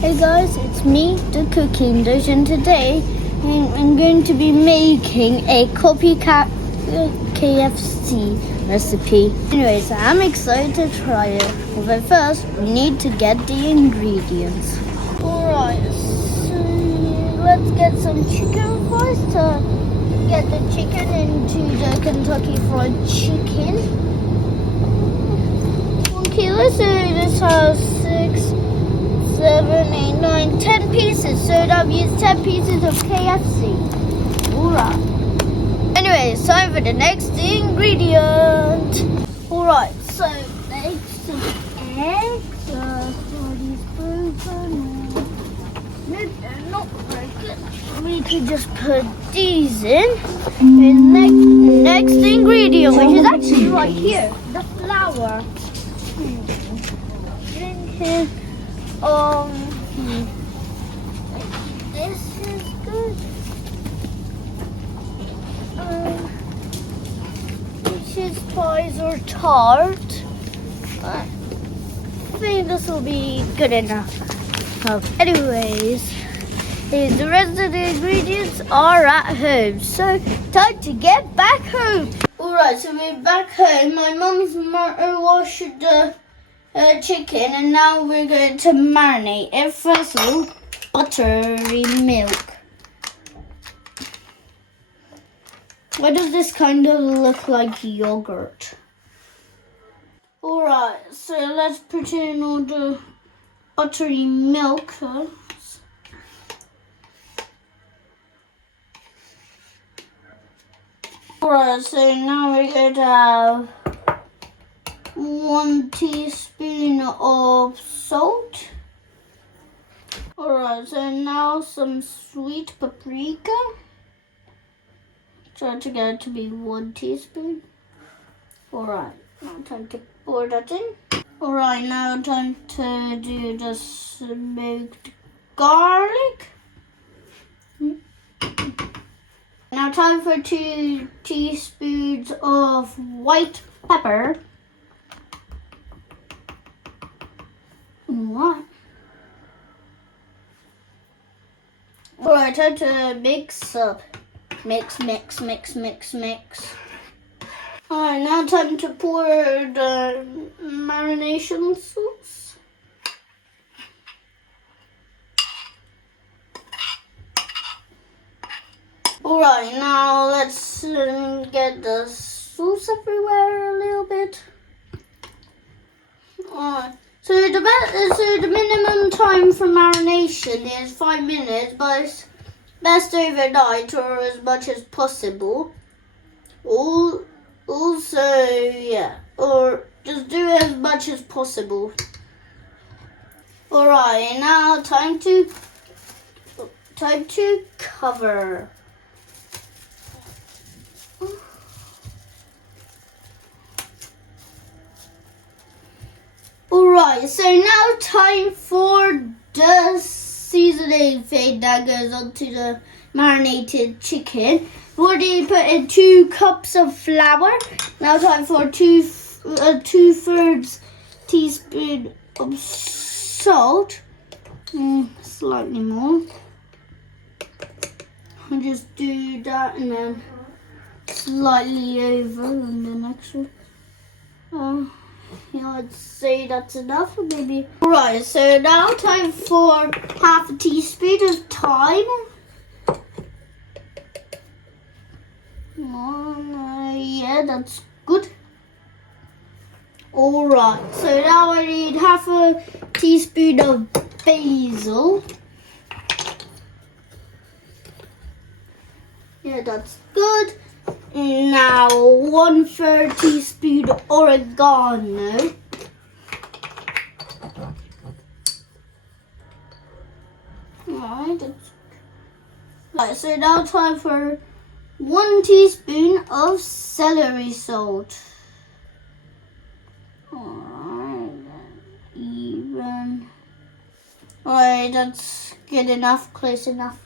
Hey guys, it's me, the Cooking Dish, and today I'm going to be making a Copycat KFC recipe. Anyways, I'm excited to try it. But first, we need to get the ingredients. Alright, so let's get some chicken first to get the chicken into the Kentucky Fried Chicken. Okay, let's say this has 6, 7, 8, 9, 10 pieces. So I've used 10 pieces of KFC. Alright. Anyway, it's time for the next ingredient. Alright, so next some eggs. 40 spoons. No, they're not very good. We could just put these in. And next ingredient, which is actually right here, the flour. This is good. Cheese pies or tart. I think this will be good enough. Anyways, the rest of the ingredients are at home. So time to get back home. Alright, so we're back home. My mum's washed the chicken, and now we're going to marinate it. First of all, buttery milk. Why does this kind of look like yogurt? Alright, so let's put in all the buttery milk. Alright, so now we're going to have 1 teaspoon of salt. Alright, so now some sweet paprika. Try to get it to be 1 teaspoon. Alright, now time to pour that in. Alright, now time to do the smoked garlic. Now time for 2 teaspoons of white pepper. What? Alright, time to mix up. Mix. Alright, now time to pour the marination sauce. Alright, now let's get the sauce everywhere a little bit. Alright. So the minimum time for marination is 5 minutes, but it's best overnight or as much as possible. Also, yeah, or just do it as much as possible. Alright, now time to cover. Alright, so now time for the seasoning thing that goes onto the marinated chicken. I've already put in 2 cups of flour. Now time for 2/3 teaspoon of salt. Slightly more. I'll just do that and then slightly over and then extra. Yeah, I'd say that's enough, maybe. Right, so now time for 1/2 teaspoon of thyme. Yeah, that's good. Alright, so now I need 1/2 teaspoon of basil. Yeah, that's good. Now 1/3 teaspoon oregano. Right, so now time for 1 teaspoon of celery salt. Alright, even. Alright, that's good enough, close enough.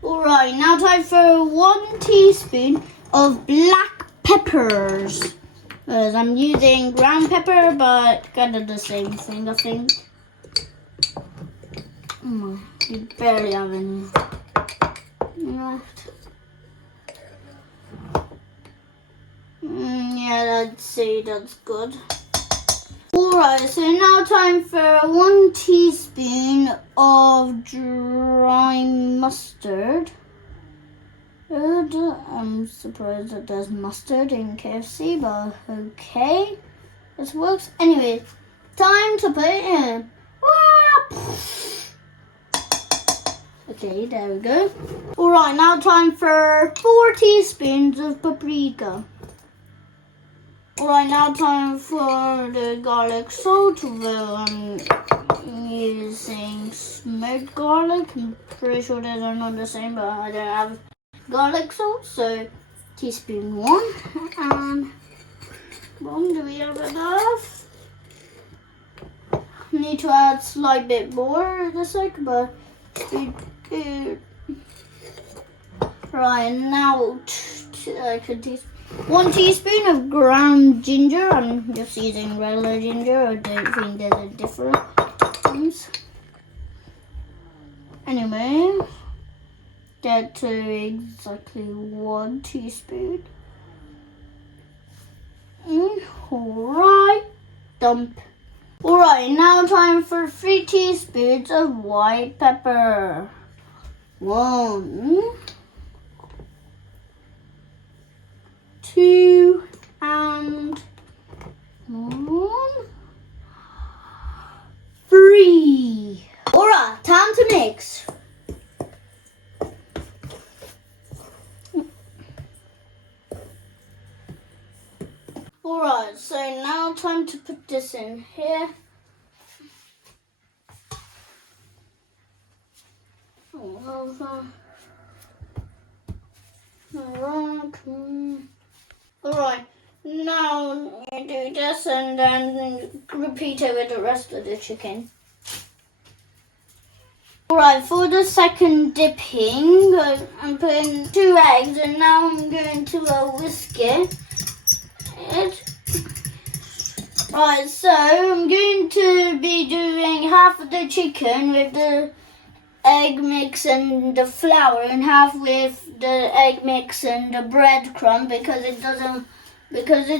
Alright, now time for 1 teaspoon of black peppers. I'm using ground pepper, but kind of the same thing, I think. You barely have any left. Yeah, I'd say that's good. Alright, so now time for 1 teaspoon of dry mustard. I'm surprised that there's mustard in KFC, but okay. This works. Anyway, time to put it in. Okay, there we go. Alright, now time for 4 teaspoons of paprika. Alright, now time for the garlic salt. Well, I'm using smoked garlic. I'm pretty sure those are not the same, but I don't have garlic salt, so teaspoon 1. And do we have enough? Need to add a slight bit more in a sec, but right now I could taste 1 teaspoon of ground ginger. I'm just using regular ginger. I don't think there's a difference. Anyway, that to exactly 1 teaspoon. Alright, dump. Alright, now time for 3 teaspoons of white pepper. 1, 2, and 1, 3. Alright, time to mix. Alright, so now time to put this in here. Alright, now you do this and then repeat it with the rest of the chicken. Alright, for the second dipping, I'm putting 2 eggs and now I'm going to whisk it. Right, so I'm going to be doing half of the chicken with the egg mix and the flour, and half with the egg mix and the breadcrumb because it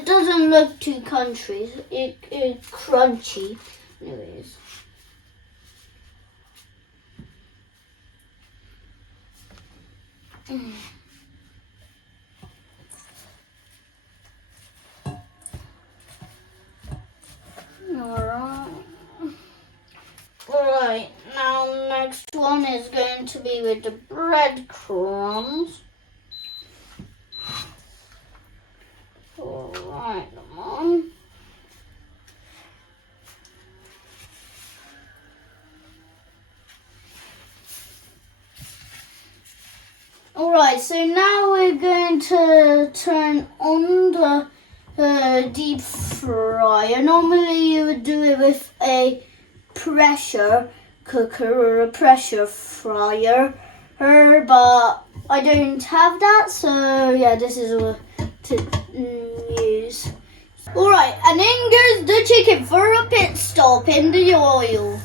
doesn't look too crunchy. It's crunchy, anyways. Alright, now next one is going to be with the breadcrumbs. Alright, come on. Alright, so now we're going to turn on the deep fryer. Normally you would do it with a pressure cooker or a pressure fryer, but I don't have that, so yeah, this is what to use. Alright, and in goes the chicken for a pit stop in the oil.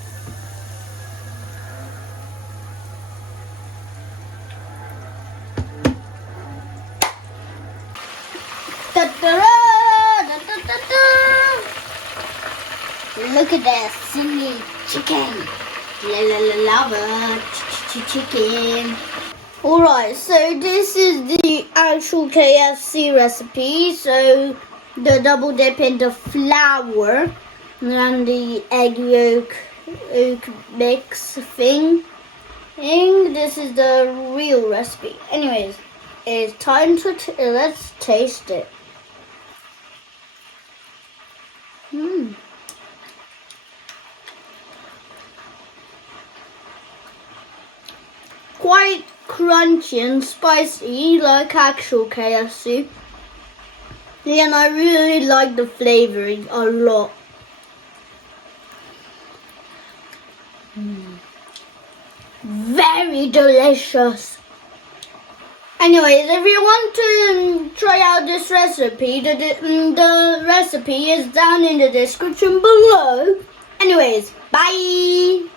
Look at that silly chicken. Lava chicken. Alright, so this is the actual KFC recipe. So the double dip in the flour and the egg yolk mix thing. This is the real recipe. Anyways, it's time to let's taste it. Quite crunchy and spicy like actual KFC. And I really like the flavoring a lot. Very delicious. Anyways, if you want to try out this recipe, the recipe is down in the description below. Anyways, bye.